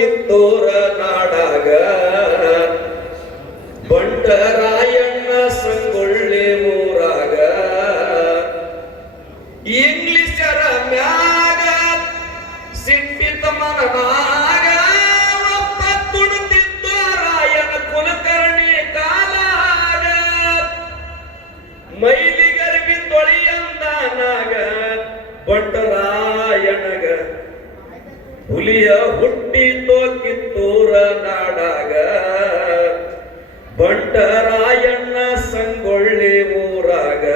ಕಿತ್ತೂರ ನಾಡಾಗ ಬಂಟರಾಯಣ್ಣ ಸಂಗೊಳ್ಳಿ ಊರಾಗ ಇಂಗ್ಲಿಷರ ಮ್ಯಾಗ ಸಿಟ್ಟಿತ ಮನನಾಗ ಒಬ್ಬ ತುಡುತ್ತಿದ್ದ ರಾಯನ ಕುಲಕರ್ಣಿ ಕಾಲಾಗ ಮೈಲಿಗರ್ವಿ ತೊಳಿಯಂದಾನಾಗ ಬಂಟರಾಯಣಗ ಹುಲಿಯ ಹುಟ್ಟಿತೋ ಕಿತ್ತೂರ ನಾಡಾಗ ಬಂಟರಾಯಣ್ಣ ಸಂಗೊಳ್ಳಿ ಊರಾಗ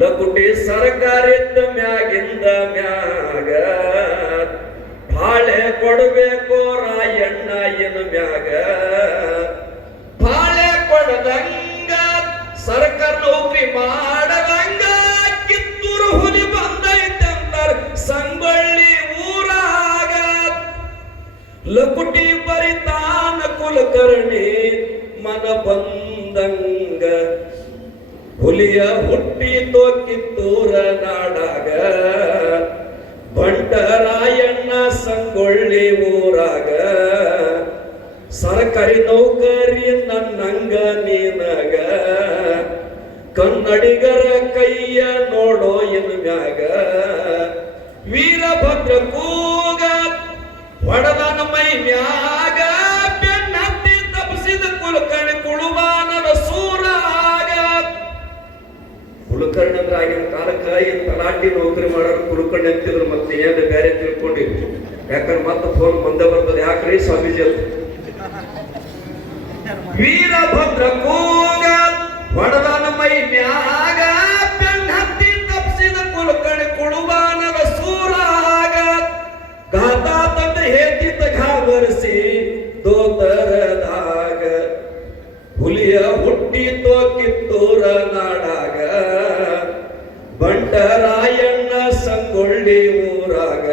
ಲಕುಟಿ ಸರ್ಕಾರಿದ್ದ ಮ್ಯಾಗಿಂದ ಮ್ಯಾಗ ಬಾಳೆ ಕೊಡಬೇಕು ರಾಯಣ್ಣ ಇನ್ ಮ್ಯಾಗ ಬಾಳೆ ಕೊಡದಂಗ ಸರ್ಕಾರ ನೌಕರಿ ಮಾಡದಂಗ ಕಿತ್ತೂರು ಹುಲಿ ಬಂದೈತಂತಾರ ಸಂಗೊಳ್ಳಿ ಊರಾಗ ಲಕುಟಿ ಬರಿತಾನ ಕುಲಕರ್ಣಿ ಮನ ಬಂದಂಗ ಹುಲಿಯ ಹುಟ್ಟಿತೋ ಕಿತ್ತೂರ ನಾಡಾಗ ಬಂಟರಾಯಣ್ಣ ಸಂಗೊಳ್ಳಿ ಊರಾಗ ಸರ್ಕಾರಿ ನೌಕರಿ ನನ್ನಂಗ ನೀನಗ ಕನ್ನಡಿಗರ ಕೈಯ ನೋಡೋ ಇನ್ ಮ್ಯಾಗ ವೀರಭದ್ರ ಕೂಗ ಹೊಡೆದನ ಮೈ ಮ್ಯಾಗ ಬೆನ್ನತ್ತಿ ತಪ್ಪಿಸಿದ ಕುಲಕರ್ಣಿ ಕುಳುವಾನದ ಸೂರಾಗ ಕುಲಕರ್ಣಿ ಅಂದ್ರೆ ಆಗಿನ ಕಾಲಕ್ಕ ಏನ್ ತಲಾಟಿ ನೌಕರಿ ಮಾಡೋರು ಕುಲಕರ್ಣಿ ಅಂತಿದ್ರು. ಮತ್ತೆ ಏನ್ ಬೇರೆ ತಿಳ್ಕೊಂಡಿದ್ರು, ಯಾಕಂದ್ರೆ ಮತ್ತೆ ಫೋನ್ ಮುಂದೆ ಬರ್ತದೆ. ಯಾಕ್ರಿ ಸ್ವಾಮೀಜಿ ಅಂತ ವೀರಭದ್ರ ಕೂಗ ಹೊಡೆದನ ಮೈ ಮ್ಯಾಗ ಬೆನ್ನತ್ತಿ ತಪ್ಪಿಸಿದ ಕುಲಕರ್ಣಿ ಕುಳುವಾನದ ಸೂರಾಗ ಗಾತಾ ತಂದ್ರೆ ಹೇತಿದ್ದ ಘಾವರಿಸಿ ದೋತರದಾಗ ಹುಲಿಯ ಹುಟ್ಟಿತೋ ಕಿತ್ತೂರ ನಾಡಾಗ ಬಂಟರಾಯಣ್ಣ ಸಂಗೊಳ್ಳಿ ಊರಾಗ